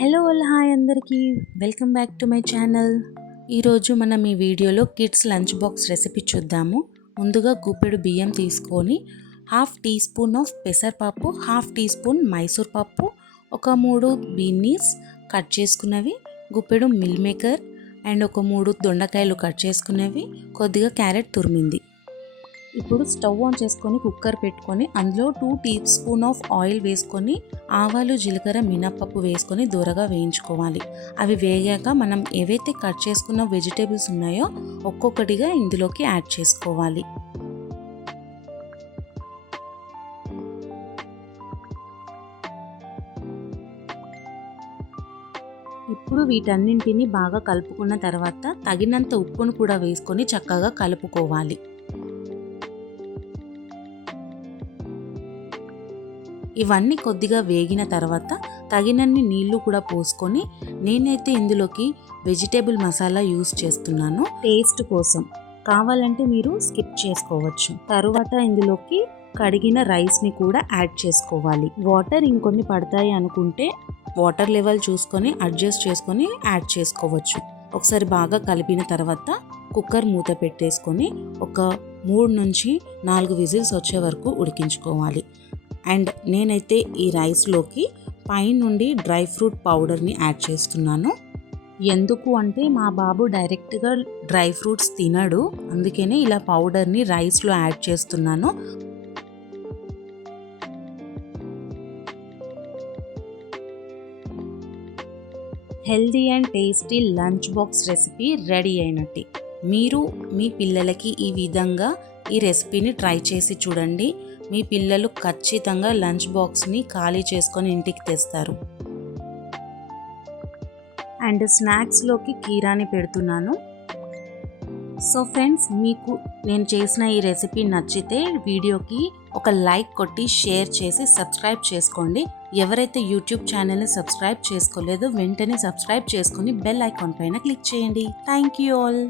Hello hi అందరికీ welcome back to my channel. ఈరోజు మనం ఈ వీడియోలో కిడ్స్ లంచ్ బాక్స్ రెసిపీ చూద్దాము. ముందుగా గుప్పెడు బియ్యం తీసుకొని హాఫ్ టీ స్పూన్ ఆఫ్ పెసరపప్పు, హాఫ్ టీ స్పూన్ మైసూర్ పప్పు, ఒక 3 బీనీస్ కట్ చేసుకున్నవి, గుప్పెడు మిల్ మేకర్ అండ్ ఒక 3 దొండకాయలు కట్ చేసుకున్నవి, కొద్దిగా క్యారెట్ తురిమింది. ఇప్పుడు స్టవ్ ఆన్ చేసుకొని కుక్కర్ పెట్టుకొని అందులో 2 టీ స్పూన్ ఆఫ్ ఆయిల్ వేసుకొని ఆవాలు, జీలకర్ర, మినప్పప్పు వేసుకొని దూరగా వేయించుకోవాలి. అవి వేగాక మనం ఏవైతే కట్ చేసుకున్న వెజిటేబుల్స్ ఉన్నాయో ఒక్కొక్కటిగా ఇందులోకి యాడ్ చేసుకోవాలి. ఇప్పుడు వీటన్నింటిని బాగా కలుపుకున్న తర్వాత తగినంత ఉప్పును కూడా వేసుకొని చక్కగా కలుపుకోవాలి. ఇవన్నీ కొద్దిగా వేగిన తర్వాత తగినన్ని నీళ్లు కూడా పోసుకొని నేనైతే ఇందులోకి వెజిటేబుల్ మసాలా యూస్ చేస్తున్నాను టేస్ట్ కోసం. కావాలంటే మీరు స్కిప్ చేసుకోవచ్చు. తరువాత ఇందులోకి కడిగిన రైస్ని కూడా యాడ్ చేసుకోవాలి. వాటర్ ఇంకొన్ని పడతాయి అనుకుంటే వాటర్ లెవెల్ చూసుకొని అడ్జస్ట్ చేసుకొని యాడ్ చేసుకోవచ్చు. ఒకసారి బాగా కలిపిన తర్వాత కుక్కర్ మూత పెట్టేసుకొని ఒక 3 నుంచి 4 విజిల్స్ వచ్చే వరకు ఉడికించుకోవాలి. అండ్ నేనైతే ఈ రైస్లోకి పైనుండి డ్రై ఫ్రూట్ పౌడర్ని యాడ్ చేస్తున్నాను. ఎందుకు అంటే మా బాబు డైరెక్ట్గా డ్రై ఫ్రూట్స్ తినడు, అందుకనే ఇలా పౌడర్ని రైస్లో యాడ్ చేస్తున్నాను. Healthy and tasty lunch box recipe ready అయినట్టే. మీరు మీ పిల్లలకి ఈ విధంగా ఈ రెసిపీని ట్రై చేసి చూడండి. మీ పిల్లలు ఖచ్చితంగా లంచ్ బాక్స్ని ఖాళీ చేసుకొని ఇంటికి తెస్తారు. అండ్ స్నాక్స్లోకి కీరాని పెడుతున్నాను. సో ఫ్రెండ్స్, మీకు నేను చేసిన ఈ రెసిపీ నచ్చితే వీడియోకి ఒక లైక్ కొట్టి షేర్ చేసి సబ్స్క్రైబ్ చేసుకోండి. ఎవరైతే యూట్యూబ్ ఛానల్ని సబ్స్క్రైబ్ చేసుకోలేదో వెంటనే సబ్స్క్రైబ్ చేసుకొని బెల్ ఐకాన్ పైన క్లిక్ చేయండి. Thank you all.